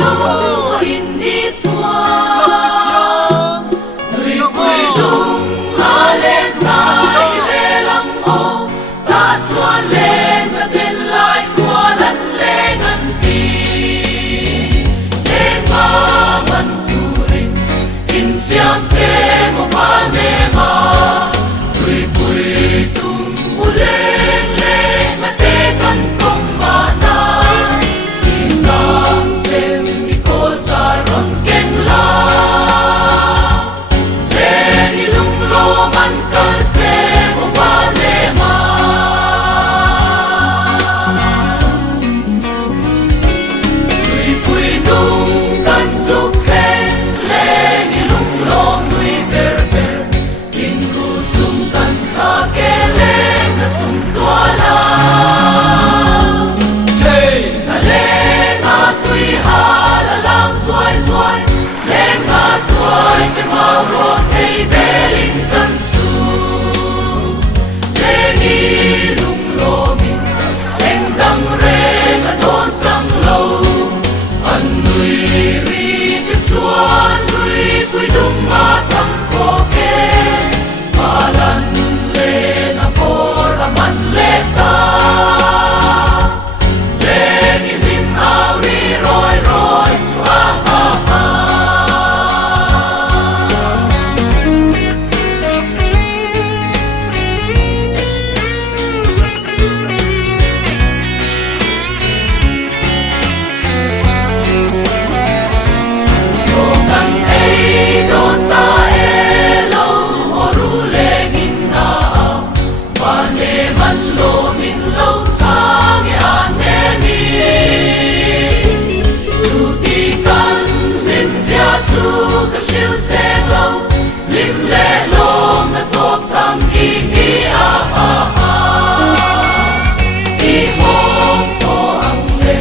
lo in đi chua người vui lung la lên dài về lăng ô ta chua lên và tên lại qua lần lên ngân kỳ lên ba mân tu rin in xiêm chế một pha nề mà người vui tung u lên lên và tê căn công mà na in nam xem đi cô ra rong keng la lên đi lung lo man cơ chế một pha nề mà người vui tung căn giúp khen lên đi lung lo người ver ver in ru sum căn kha ke lên na sum tua la na lên na tui ha la lang xoay xoay lên na tuai ke ma ro thei be linh căn su lên đi lung lo min em đăng re na đón sang lâu anh người ri cái chuan người vui đúng mà thăm cô kê mà lần lên na for a man lên ta lên đi rim ao ri roi roi xóa ha ha so căn ấy đón ta e lâu hồ ru lên in na và nề man lo min lâu sang e an e mi chu ti căn lim sia chu ka shil se lâu lim le lom na top tham i hi a ha ha i hom to ang le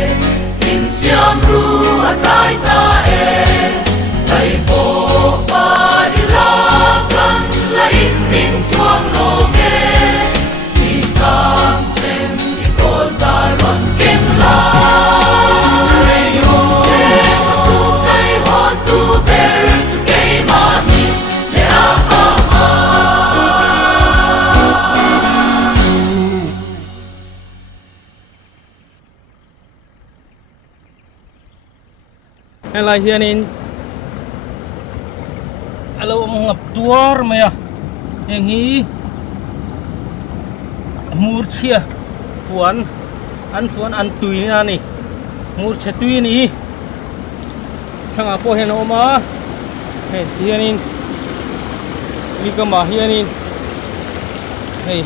in siam ru a tai ta e tai po pa di la kan la in tin chuang lo nge i tam sem i ko za ron ken la re yo e chu kai hon tu ber chu kai ma mi le a ha ha Hello hianin alo ngập tuar maya yang hi mur chia fuan an tui ni ani mur che tui ni thanga po hen oma he hianin likama hianin hey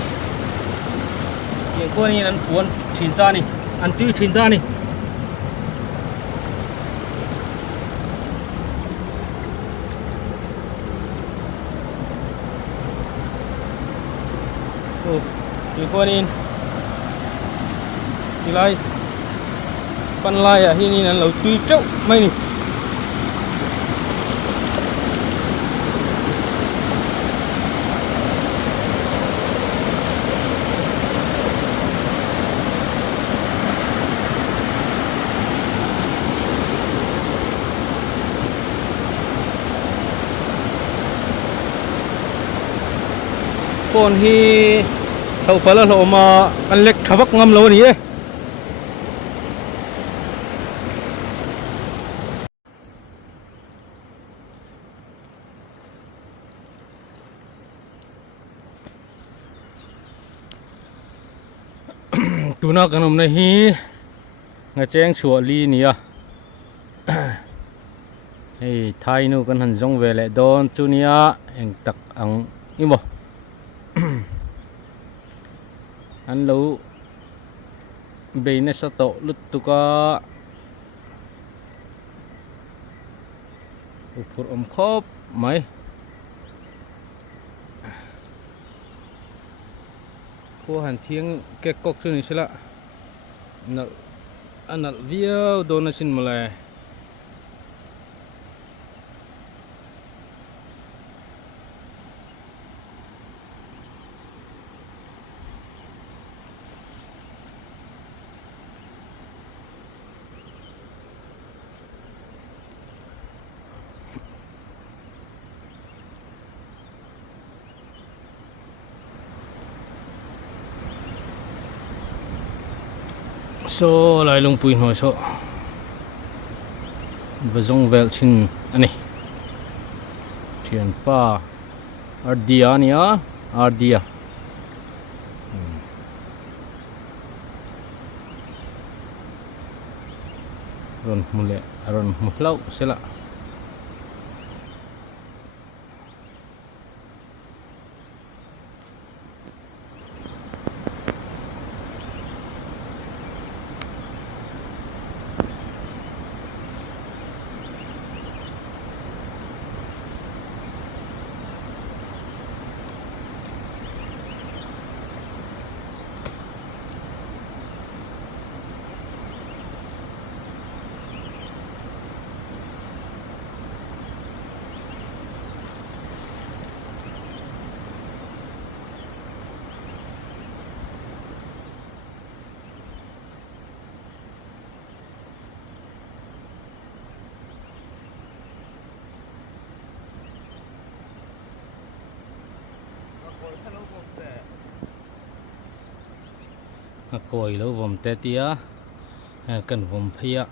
yang ko ni an fuan thinta ni an tui thinta ni di kuanin nilai panlai à hi ni nan lo tui trâu mai ni phone hi thâu phá là lộ mà ăn lệch thả vắc ngâm lâu này tu na cái nôm này hi ngà chén chùa li nè hey thay nu kan han zong về lại đón chu nia anh tắc ang imo anh lâu bây nay sao tổ lút tu ca upur khop mai cô hàn thiêng cái cốc chu này sẽ là nợ anh nợ video donation mà lại so lai lung pui hoi so bazong vel chin ani thian pa ardia nia ardia ron mule ron muhlau sela coi lâu vòng tê tía cần vòng phia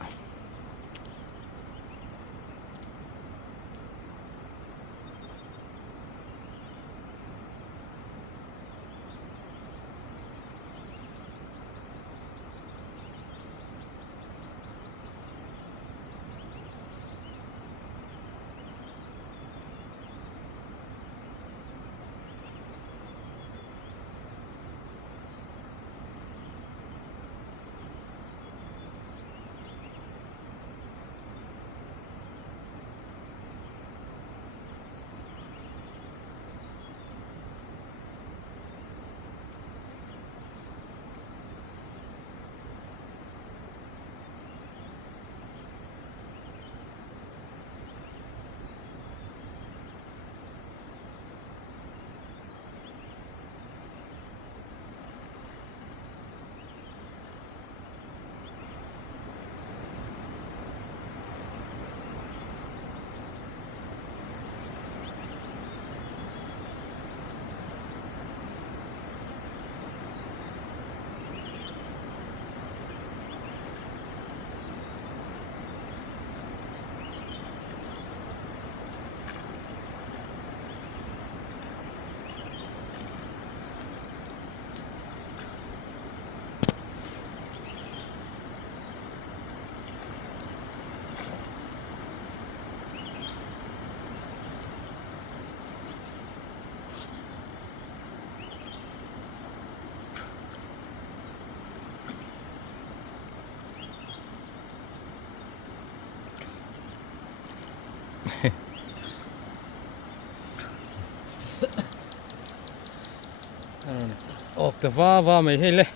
ốcแต่ว่าไม่ให้เลย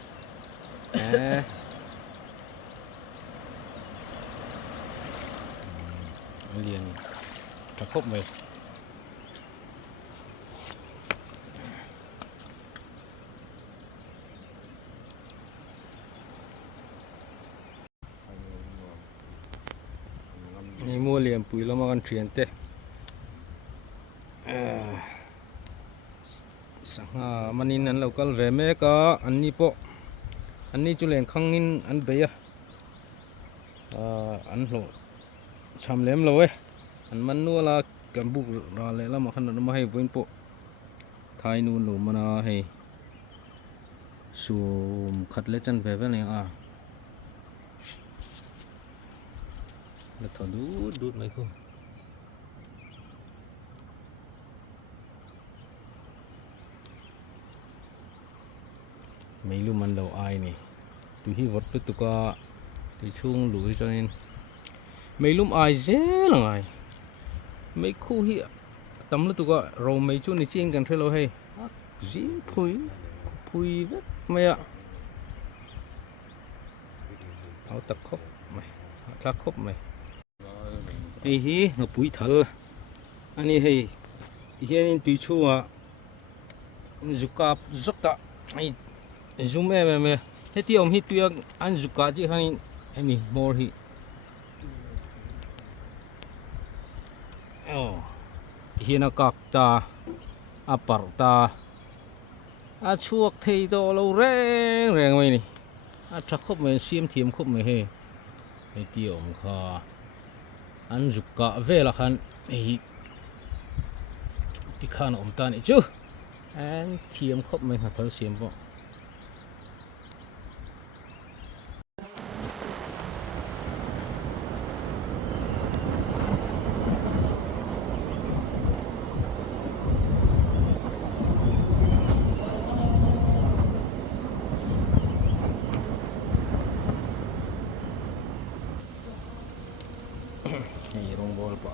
เรียนตะครบไหมนี่มัวเรียนปุ๋ยแล้วมากันเทียนเต้สังหามันนี่นั้นเราก็เรเมก็อันนี้ปะอันนี้จุเลียนข้างนินอันเบียอันโหชำเล็มเลยอันมันนัวละกันบุกรอเลยแล้วมาขนาดมาให้วินปะไทยนู่นหลุมมันให้สูมขัดเล็ดจันแบบนี้แล้วถอดดูดไหมคุณไม่รู้มันเราอายนี่ตัวที่วัดไปตัวก็ตัวช่วงหลุยจนเองไม่รู้อายเจ๊หรือไงไม่คู่เหี้ยตำแล้วตัวก็เราไม่ช่วยในเชียงกันเท่าเราให้จีพุยเวทไม่อะเอาตะคบไหมตะคบไหมไอ้เหี้ยเราปุ๋ยเถอะอันนี้ให้เหี้ยนี่ตัวช่วจุกกับจุกตะไอ้zoom me heti om hi tuya an zuka ji hanin emi more hi oh hina kakta aparta a chuak thei do lo reng mai ni ถ้าครบไม่เสียมเทียมครบไม่ให้เตียวมข้าอันจุกกะเวลคันที่ข้านอมตานี่จูอันเทียมครบไม่หัดเท้าเสียมบ่นี่โรงบอลปะ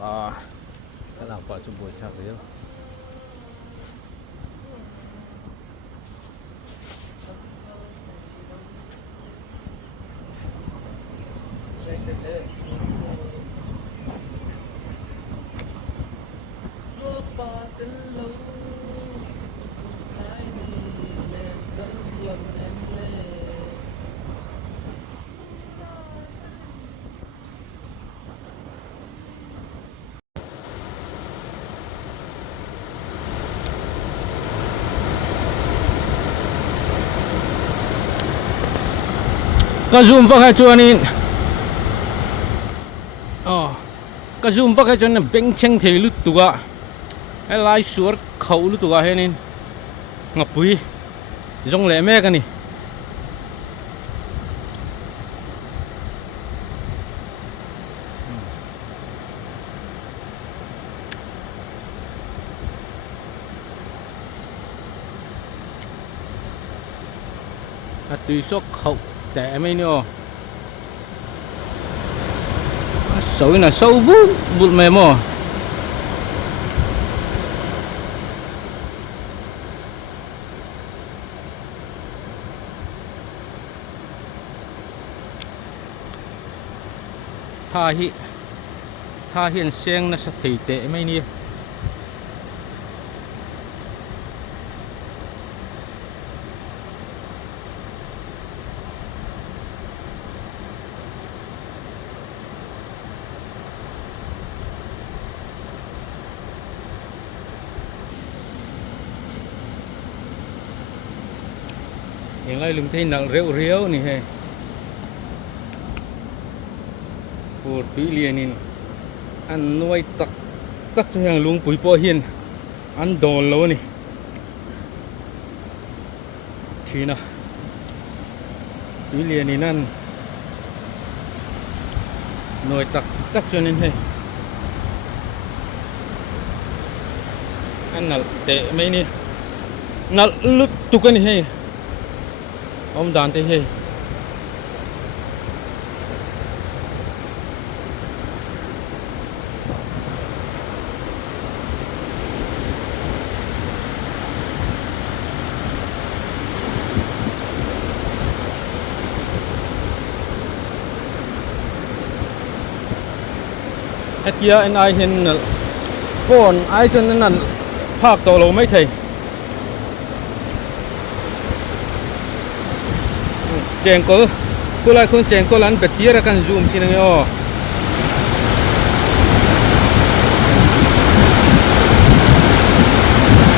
กำลังปะจุบวยชักเดียวก็ซูมฟักให้จวนนี้อ๋อก็ซูมฟักให้จวนนั้นเบ่งเชิงเทลุตัวไอ้ลายสวนเขาลุตัวให้นี่งับปุยจงแหลมแม่กันนี่ตุยซอกเขาแต่ไม่เนี่ยสวยนะสวยบุญแม่หมอท่าเห็นเสียงน่ะสถิติไม่เนี่ยอย่างไรลุงที่หนักเรียวๆนี่เฮ้ปวดปีเลียนี่อันน้อยตักอย่างลุงปุ๋ยปอเฮียนอันโดนแล้วนี่ทีนะปีเลียนี่นั่นน้อยตักจนนี่เฮ้อันนั่นเตะไม่นี่นั่นลุกตุกันนี่เฮ้อมดานเตะเฮ้ไอ้เกียร์ไอ้เห็นฝนไอ้จนนั่นภาคตัวเราไม่ใช่เจงก็กูไล่คนเจงก็ลันเบ็ดเยอะกันซูมสินะโย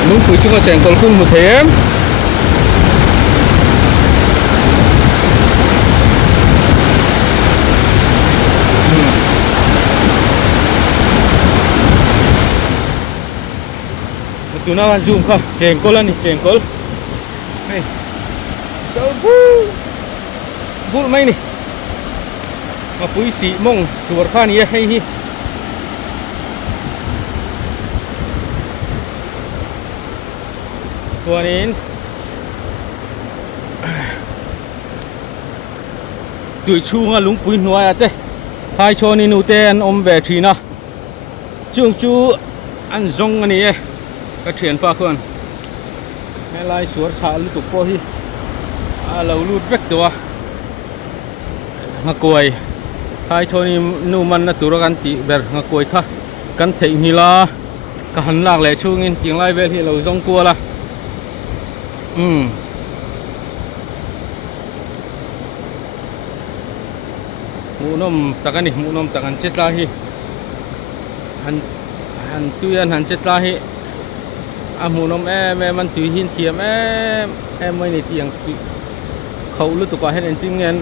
ลุงคุยชิงก็เจงก็คุณมุเทมดูน่ากันซูมค่ะเจงก็ลันนี่เจงก็นี่สบูบุญไหมนี่มาปุยสีมงสวนข้านี้ให้ฮีตัวนี้ตุยชูงาลุงปุยหน่วยอะเต้ไทยโชนินูเตนอมเบทีนะจุงจูอันจงอันนี้ก็เถียนปากคนให้ลายสวนสาลุตุโปฮีเราลูดเวกตัวงากวยไทยโชนินูมันนะตุรกันติเบร์งากวยค่ะกันเทหิลาก็หันหลักเลยชูงินจิงไล่เวลที่เราจงกลัวละมูนมตะกันนี่มูนมตะกันเจ็ดลาฮีหันตุยันหันเจ็ดลาฮีมูนมแม่มันตุยหินเทียมแม่ไม่ในเตียง khâu lu tu ka hen en ting ngen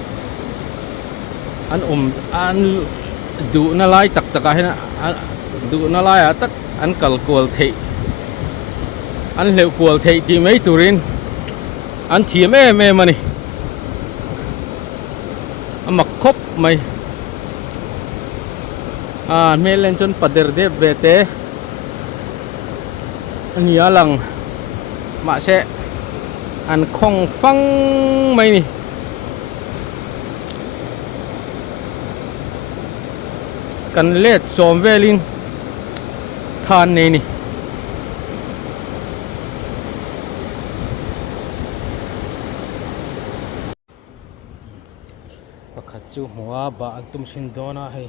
an du na lai tak taka hen du na lai a tak an kal kol thei an leu kol thei ti mai turin an thiam em mani amak khop mai melen chon pader de vete ania lang ma se an khong phang mai ni kan let som velin than nei ni pakhat chu hua ba an tum sin dona hei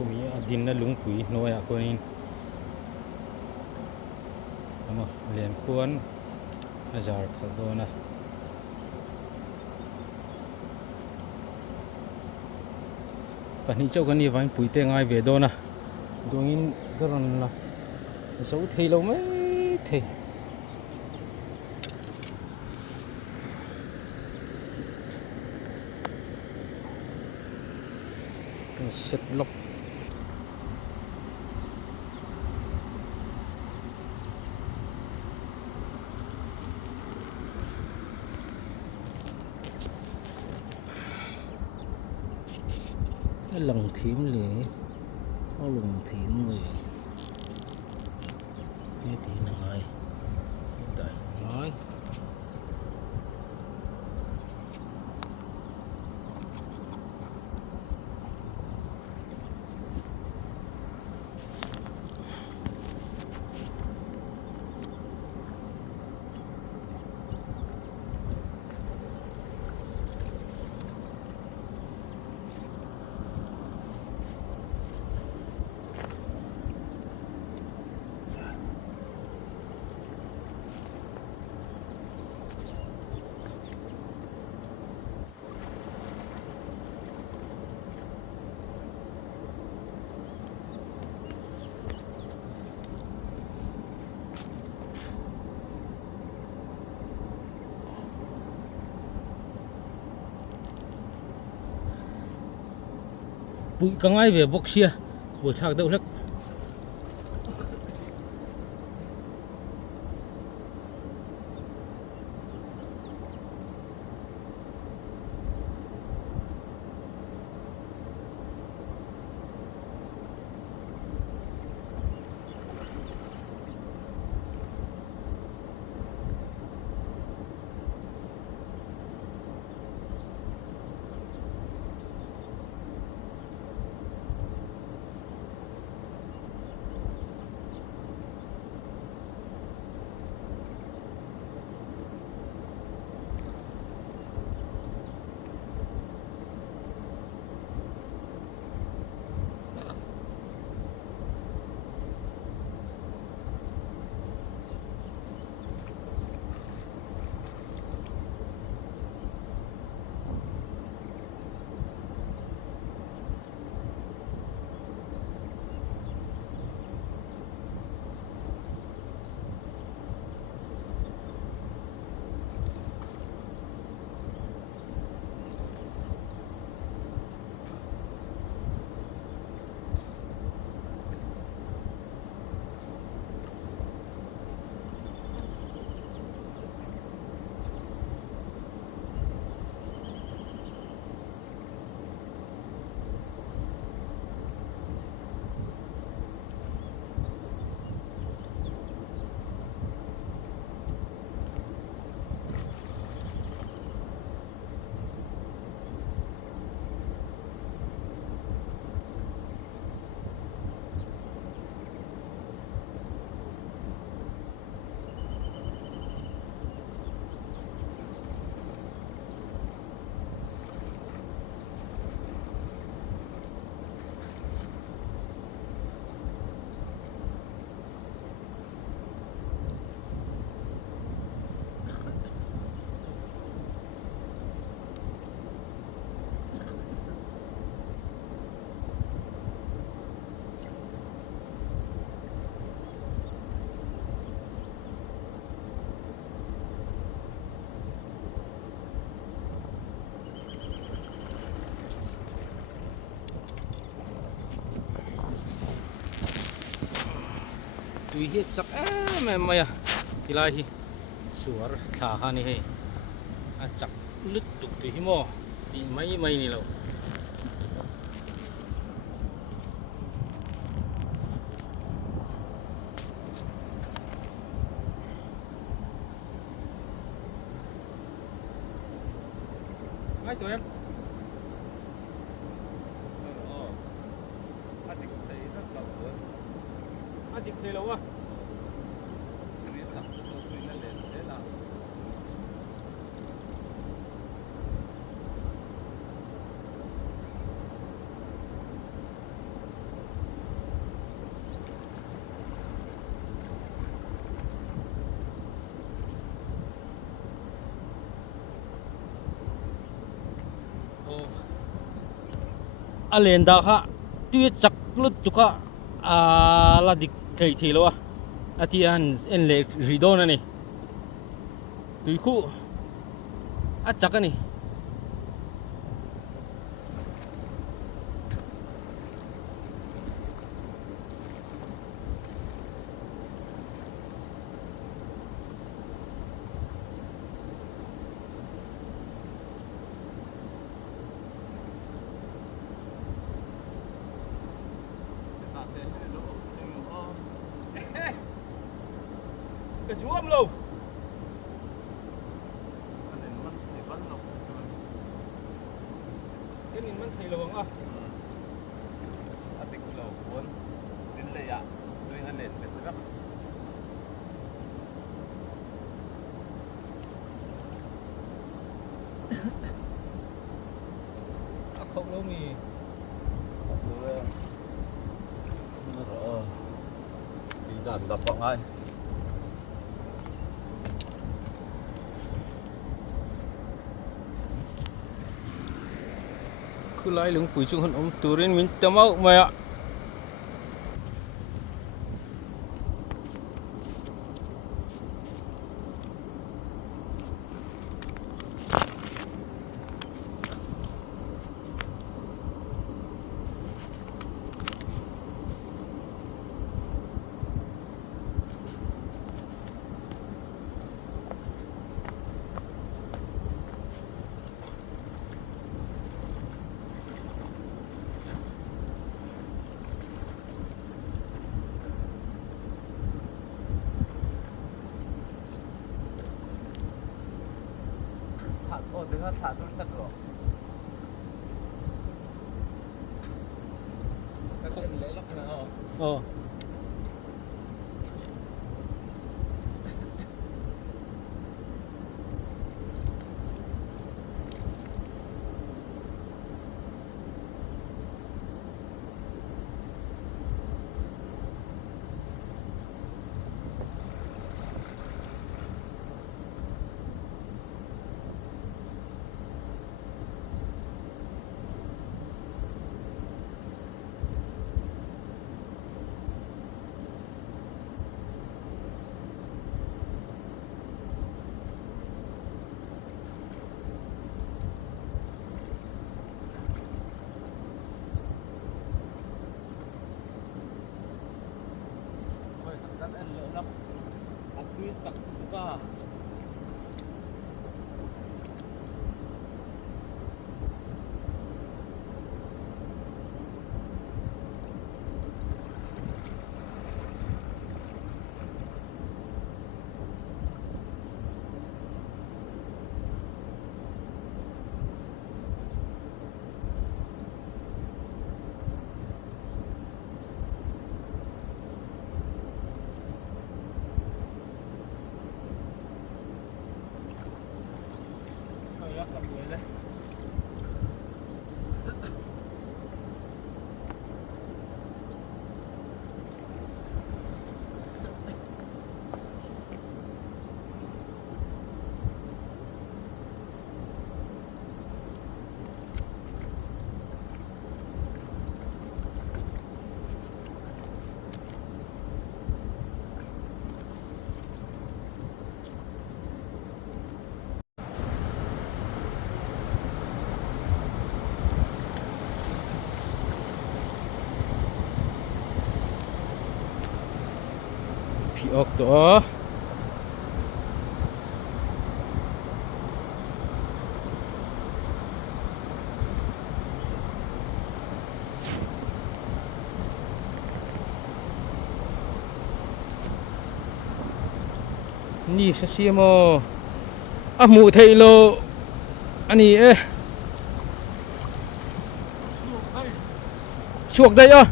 kumi adin na lungpui noya konin ama len khuan azar khaldona pani chau kan ni vain pui te ngai ve dona dongin garan la so thei lo mai thei kan set lock lần thím lì nó lần thím lì cái tí này đẩy nói bụi căng ai về bốc xia buổi sáng đâu hết tui hi chak em mày à thì lai hi suar thả ha ni hei a chak lut tuk tu hi mo ti mai ni lo ngay tụi em Adik thấy lâu à? Alien dah ha, tu cak lut tu ka, la dik thấy lâu à? Ati an en le ridona ni, tu khu, cak ni. Cái xuống luôn. Cái nhìn mình thấy lâu không à? Atik lâu cuốn đến đây ạ, tôi hơn nền biệt rất. Không lâu mì. Đi đàn đập bọn ai. Cứ lại lưng quỳ xuống hơn ông turin mình tao mau mày ạ. Dengan satu tegak. Kan lelok na. Ờ. Cak juga. ออกตัวนี่เสียโมอ่ะหมูไทยโลอันนี้ชวกได้ย่อ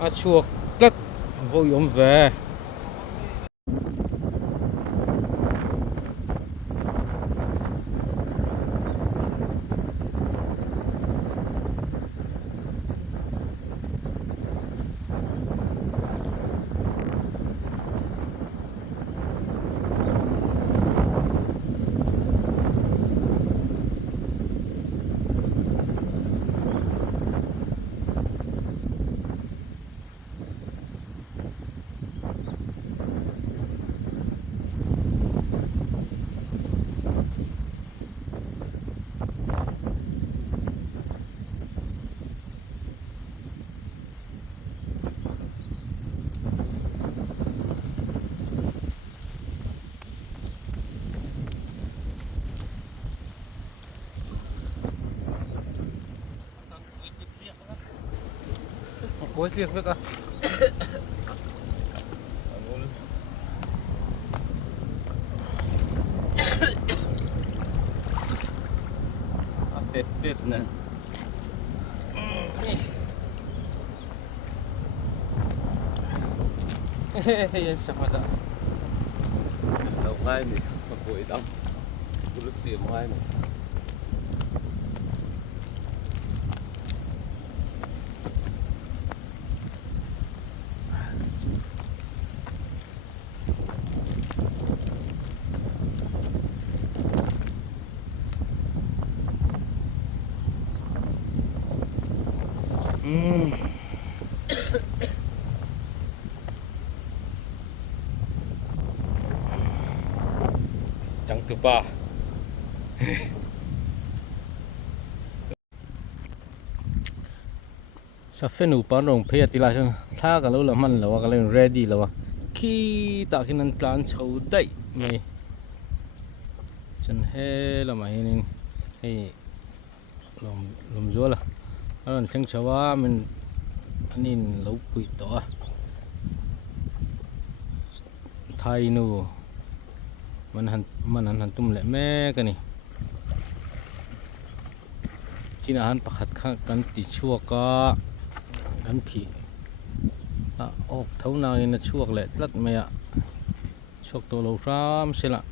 อ่ะชวกกัดโอ้ยอมแวโอ้ยเรียกเรียกอ่ะเป็ดนะ เฮ้ยยังสักมาได้ เราง่ายนี่มาป่วยดำกูรู้เสียง่ายนี่ จังตุบ้าสัฟเฟนูปานรงเพยติลาชันท่ากันแล้วละมันแล้วว่ากันเลย ready แล้วว่าขี้ตากินันตานชาวได้ไหมฉันเฮละไหมนี่ให้ลมจัวละแล้วฉันเชื่อว่ามันอันนี้เราปุยต่อไทยนูมันหันตุ้มแหละแม่กันนี่กินอาหารประคัดกันติดชั่วก็กันผีออกเท่านานี่นะชั่วแหละลัดไม่อะชั่วตัวเรารามเสียละ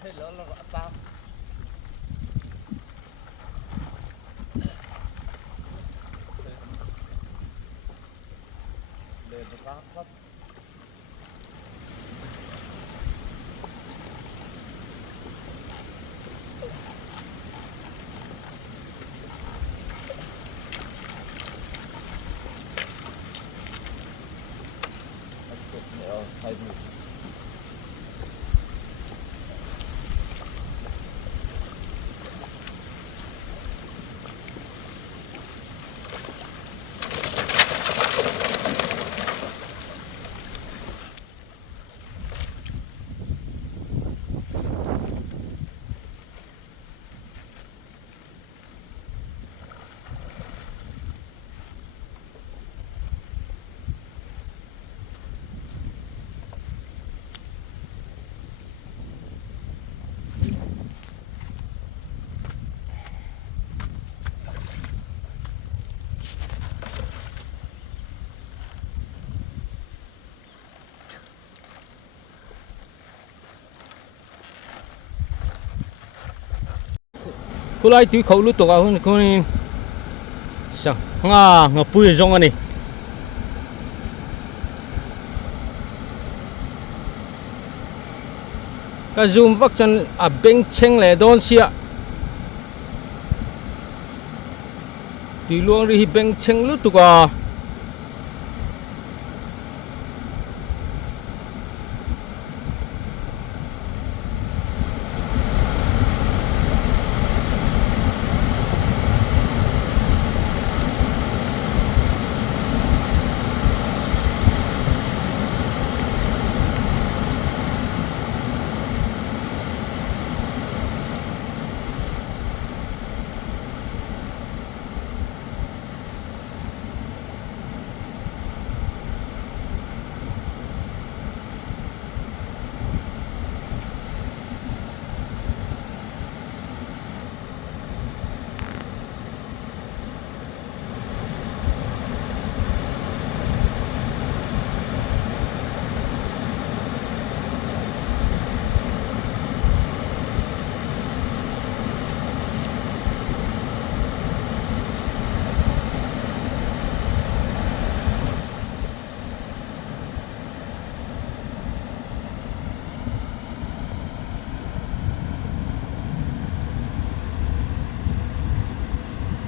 เฮ้ยแล้วเราตามเดินไปครับเดี๋ยวใครดู kulai tui khâu lu to ka hun ko ni sang nga pui zong ani ka zoom vak chan a beng cheng le don sia tui luang ri hi beng cheng lu to ka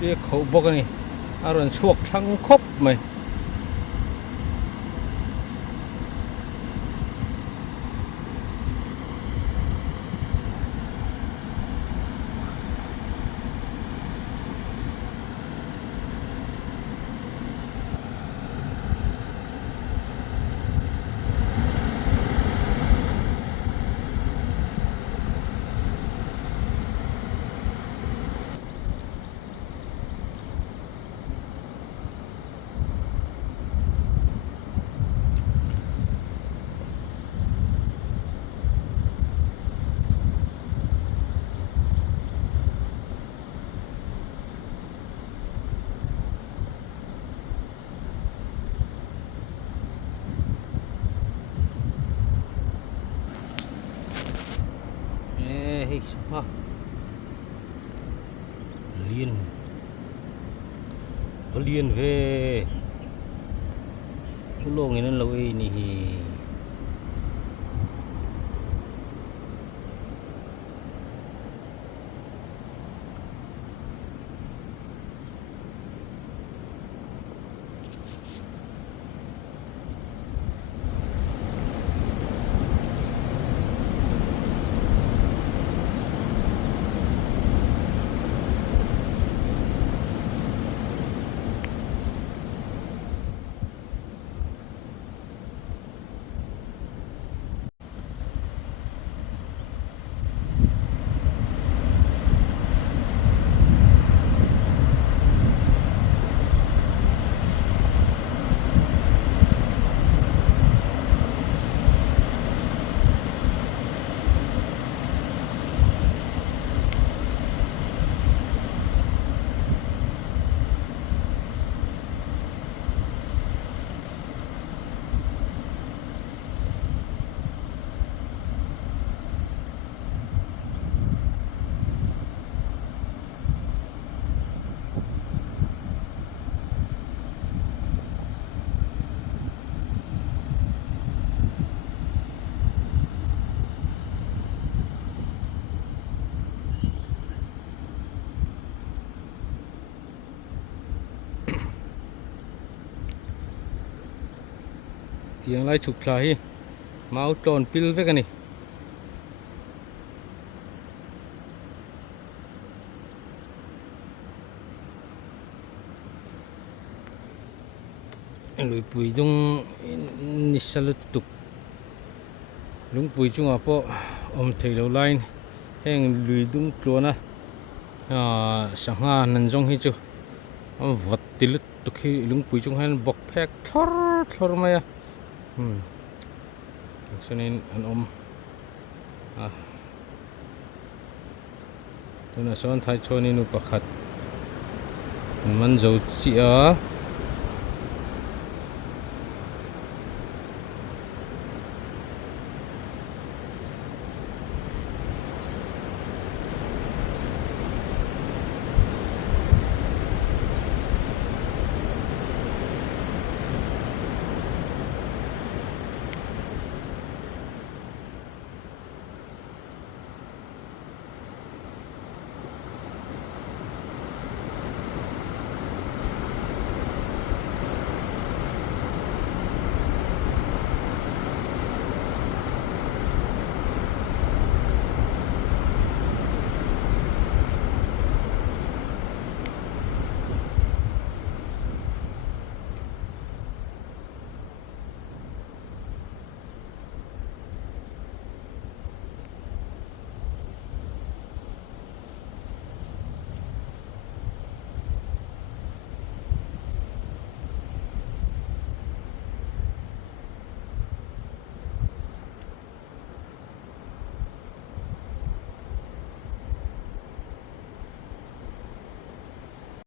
tui khâu bok ani aron chuak thlang khop mai hey ha liên về lô người nên lâu nè tiếng lai chụp lại máu tròn pil với cái này lùi bùi dung nisalut tuk lung bùi chung à po thầy đầu line heng lùi dung truan sang ha nan jong hi chu vật tilut tuk hi lung bùi chung han bok phek thor mai cho nên anh tôi là son thái cho nên nó bạc hạt mình dầu chỉ